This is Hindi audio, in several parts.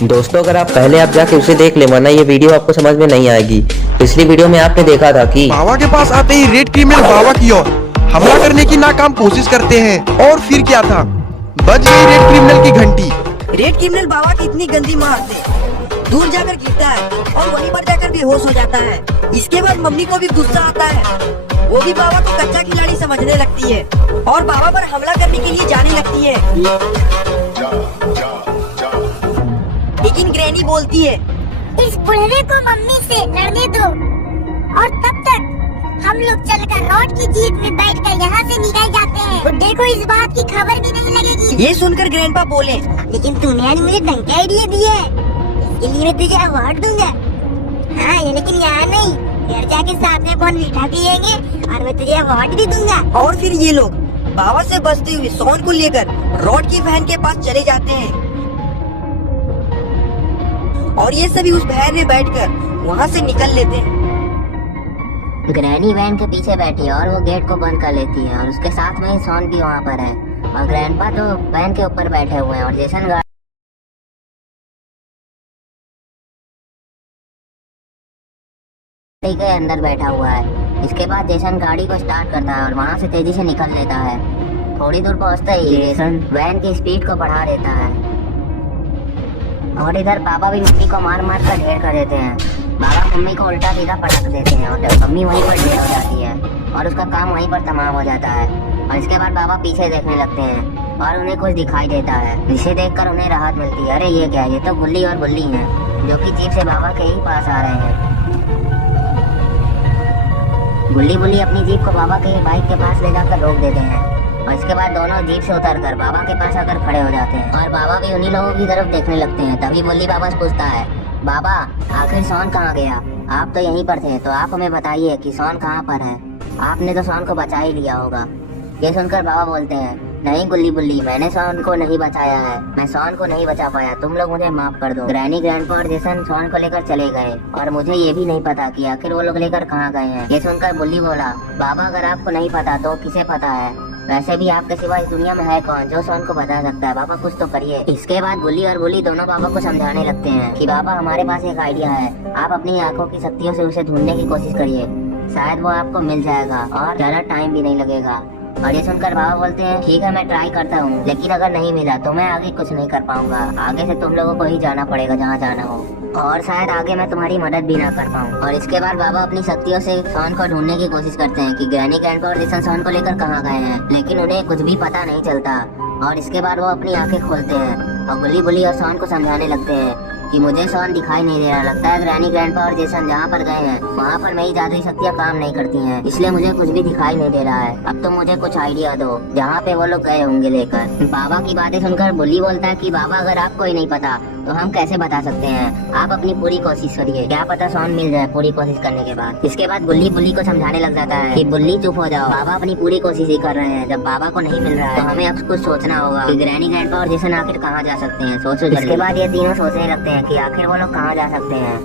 दोस्तों अगर आप पहले आप जाके उसे देख ले, वरना ये वीडियो आपको समझ में नहीं आएगी। पिछली वीडियो में आपने देखा था कि बाबा के पास आते ही रेड क्रिमिनल बाबा की ओर हमला करने की नाकाम कोशिश करते हैं। और फिर क्या था, बज गई रेड क्रिमिनल की घंटी। रेड क्रिमिनल बाबा की इतनी गंदी मार से दूर जाकर गिरता है और वहीं पर जाकर बेहोश हो जाता है। इसके बाद मम्मी को भी गुस्सा आता है, वो भी बाबा को कच्चा खिलाड़ी समझने लगती है और बाबा पर हमला करने के लिए जाने लगती है। लेकिन ग्रैनी बोलती है, इस बुढ़वे को मम्मी से लड़ने दो और तब तक हम लोग चलकर रॉड की जीप में बैठकर यहाँ से निकल जाते हैं। बुड्ढे को इस बात की खबर भी नहीं लगेगी। ये सुनकर ग्रैंडपा बोले, लेकिन तूने आज मुझे ढंग का आइडिया दिया है, इसके लिए मैं तुझे अवार्ड दूंगा। हाँ, लेकिन यहाँ नहीं, घर जाके साथ में बहुत मीठा पियेंगे और मैं तुझे अवार्ड भी दूंगा। और फिर ये लोग बाबा से बचते हुए शॉन को लेकर रॉड की बहन के पास चले जाते हैं और ये सभी उस बहन में बैठकर वहाँ से निकल लेते हैं। ग्रैनी वैन के पीछे बैठी है और वो गेट को बंद कर लेती है और उसके साथ में ही सॉन भी वहाँ पर है और ग्रैंडपा तो वैन के ऊपर बैठे हुए हैं और जेसन गाड़ी के अंदर बैठा हुआ है। इसके बाद जेसन गाड़ी को स्टार्ट करता है और वहाँ से तेजी से निकल लेता है। थोड़ी दूर पहुँचते ही जेसन वैन की स्पीड को बढ़ा देता है और इधर पापा भी मम्मी को मार मार कर ढेर कर देते हैं। बाबा मम्मी को उल्टा सीधा पटक देते हैं और मम्मी वहीं पर ढेर हो जाती है और उसका काम वहीं पर तमाम हो जाता है। और इसके बाद बाबा पीछे देखने लगते हैं और उन्हें कुछ दिखाई देता है, जिसे देखकर उन्हें राहत मिलती है। अरे ये क्या है, ये तो गुल्ली और बुल्ली हैं जो कि जीप से बाबा के ही पास आ रहे हैं। गुल्ली बुल्ली अपनी जीप को बाबा के बाइक के पास ले जाकर रोक देते हैं और इसके बाद दोनों जीप से उतरकर बाबा के पास आकर खड़े हो जाते हैं और बाबा भी उन्हीं लोगों की तरफ देखने लगते हैं। तभी बुल्ली बाबा से पूछता है, बाबा आखिर सॉन कहाँ गया? आप तो यहीं पर थे, तो आप हमें बताइए कि सॉन कहाँ पर है। आपने तो सॉन को बचा ही लिया होगा। ये सुनकर बाबा बोलते हैं, नहीं गुल्ली बुल्ली, मैंने सॉन को नहीं बचाया है, मैं सॉन को नहीं बचा पाया, तुम लोग मुझे माफ कर दो। ग्रैनी ग्रैंडपा और जेसन सॉन को लेकर चले गए और मुझे ये भी नहीं पता कि आखिर वो लोग लेकर कहाँ गए हैं। ये सुनकर बुल्ली बोला, बाबा अगर आपको नहीं पता तो किसे पता है? वैसे भी आपके सिवा इस दुनिया में है कौन जो सॉन को बता सकता है? बाबा कुछ तो करिए। इसके बाद बुल्ली और बुल्ली दोनों बाबा को समझाने लगते हैं कि बाबा हमारे पास एक आइडिया है, आप अपनी आंखों की शक्तियों से उसे ढूंढने की कोशिश करिए, शायद वो आपको मिल जाएगा और ज्यादा टाइम भी नहीं लगेगा। और ये सुनकर बाबा बोलते हैं, ठीक है मैं ट्राई करता हूँ, लेकिन अगर नहीं मिला तो मैं आगे कुछ नहीं कर पाऊंगा। आगे से तुम लोगों को ही जाना पड़ेगा जहाँ जाना हो और शायद आगे मैं तुम्हारी मदद भी ना कर पाऊँ। और इसके बाद बाबा अपनी शक्तियों से सॉन को ढूंढने की कोशिश करते हैं कि ग्रैनी ग्रैंडपा और जेसन सॉन को लेकर कहाँ गए हैं, लेकिन उन्हें कुछ भी पता नहीं चलता। और इसके बाद वो अपनी आंखें खोलते हैं और गुल्ली बुल्ली और सॉन को समझाने लगते हैं कि मुझे सॉन दिखाई नहीं दे रहा, लगता है ग्रैनी ग्रैंडपा और जेसन जहाँ पर गए हैं वहाँ पर मेरी जादुई शक्तियाँ काम नहीं करती हैं, इसलिए मुझे कुछ भी दिखाई नहीं दे रहा है। अब तो मुझे कुछ आइडिया दो जहाँ पे वो लोग गए होंगे लेकर। बाबा की बातें सुनकर बुल्ली बोलता है कि बाबा अगर आपको ही नहीं पता तो हम कैसे बता सकते हैं, आप अपनी पूरी कोशिश करिए, क्या पता सॉन मिल जाए पूरी कोशिश करने के बाद। इसके बाद गुल्ली बुल्ली को समझाने लग जाता है कि बुल्ली चुप हो जाओ, बाबा अपनी पूरी कोशिश ही कर रहे हैं, जब बाबा को नहीं मिल रहा है तो हमें अब कुछ सोचना होगा कि ग्रैनी ग्रैंडपा और जेसन आखिर कहाँ जा सकते हैं, सोचो। इसके बाद ये तीनों सोचने लगते हैं कि आखिर वो लोग कहाँ जा सकते हैं।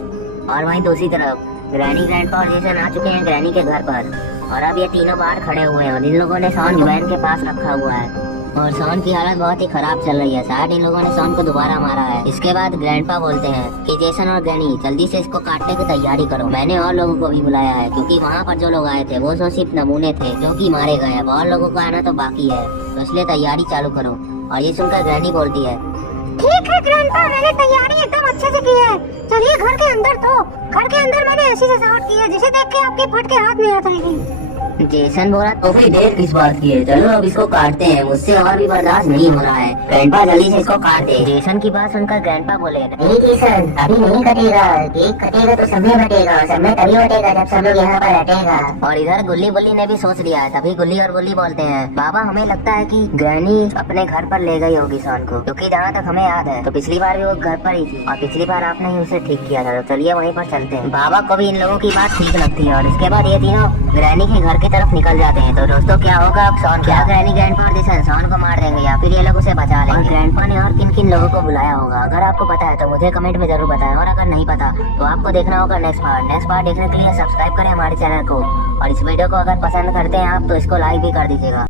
और वहीं दूसरी तरफ ग्रैनी ग्रैंडपा और जेसन आ चुके हैं ग्रैनी के घर पर और अब ये तीनों बाहर खड़े हुए हैं और इन लोगों ने सॉन वैन के पास रखा हुआ है और सॉन की हालत बहुत ही खराब चल रही है, शायद इन लोगों ने सॉन को दोबारा मारा है। इसके बाद ग्रैंडपा बोलते हैं कि जेसन और ग्रैनी जल्दी से इसको काटने की तैयारी करो, मैंने और लोगों को भी बुलाया है क्योंकि वहाँ पर जो लोग आए थे वो तो सिर्फ नमूने थे जो कि मारे गए हैं, और लोगों का आना तो बाकी है, तो इसलिए तैयारी चालू करो। और ये सुनकर ग्रैनी बोलती है, ठीक है ग्रैंडपा, मैंने तैयारी एकदम अच्छे से की है, चलिए घर के अंदर। तो घर के अंदर मैंने ऐसी सजावट की है जिसे देख के आपके फट के हाथ में आ जाएगी। जेसन बोला, तो फिर देर किस बात की है, चलो अब इसको काटते हैं, मुझसे और भी बर्दाश्त नहीं हो रहा है, ग्रैंडपा जल्दी से इसको काट दे। जेसन की बात सुनकर ग्रैंडपा बोले, नहीं जेसन, अभी नहीं कटेगा, केक कटेगा तो सब में बटेगा, सब में तभी बटेगा जब सब लोग यहाँ पर हटेगा। और इधर गुल्ली बुल्ली ने भी सोच लिया है। तभी गुल्ली और बुल्ली बोलते हैं, बाबा हमें लगता है कि ग्रैनी अपने घर पर ले गई होगी सॉन को, क्योंकि जहाँ तक हमें याद है तो पिछली बार भी वो घर पर ही थी और पिछली बार आपने ही उसे ठीक किया था, तो चलिए वहीं पर चलते हैं। बाबा को भी इन लोगों की बात ठीक लगती है और इसके बाद ये तीनों ग्रैनी के घर की तरफ निकल जाते हैं। तो दोस्तों क्या होगा अब सॉन, क्या ग्रैनी ग्रैंडपा और जेसन सॉन को मार देंगे या फिर ये लोग उसे बचा लेंगे? और ग्रैंडपा ने और किन किन लोगों को बुलाया होगा, अगर आपको पता है तो मुझे कमेंट में जरूर बताएं, और अगर नहीं पता तो आपको देखना होगा नेक्स्ट पार्ट देखने के लिए सब्सक्राइब करें हमारे चैनल को, और इस वीडियो को अगर पसंद करते हैं आप तो इसको लाइक भी कर दीजिएगा।